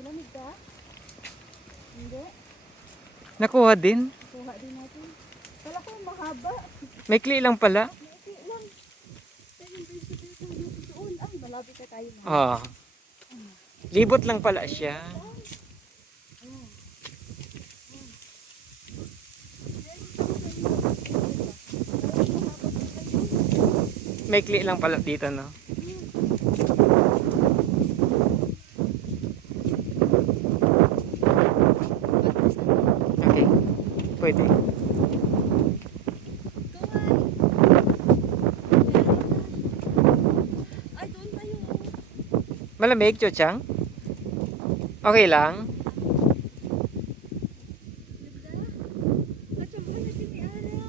Malamig ka? Hindi. Nakuha din. Kuha din natin. Kala ko mahaba. Maikli lang pala. Maiksi lang. Kaya yung vegetable natin doon. Ay, malapit na tayo na. Ah. Libot lang pala siya. Maikli lang pala dito, no? Okay. Pwede. Ay, doon tayo. Malamig, Chochang? Okay lang? At yung malamig ni Araw.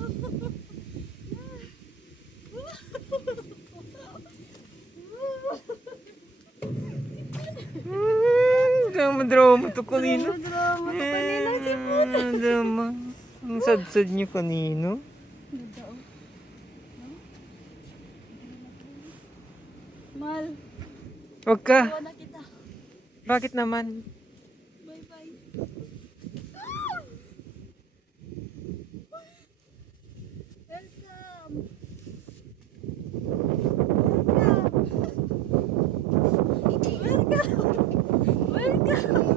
Drama to kanino. Drama to kanino, sipon. Drama. Ang sad-sad niyo kanino. Mal, Huwag ka. iwan na kita. Bakit naman? Bye-bye. Welcome. Welcome.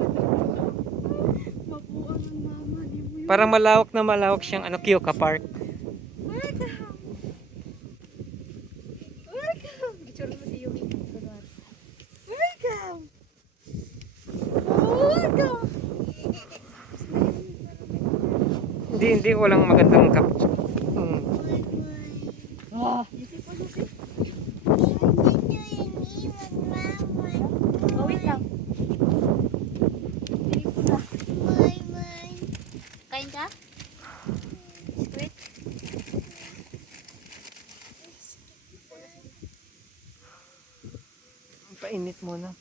Mapuan ang mama. Di mo yun. Parang malawak siyang Kyoka Park. Welcome. Welcome. Itsura mo si Yumi. Welcome. Welcome. Hindi, walang magandang capture. Ah. Isip po, isip. Oh, wait lang. Hindi ko na. Kain ka? Squid? Painit mo na.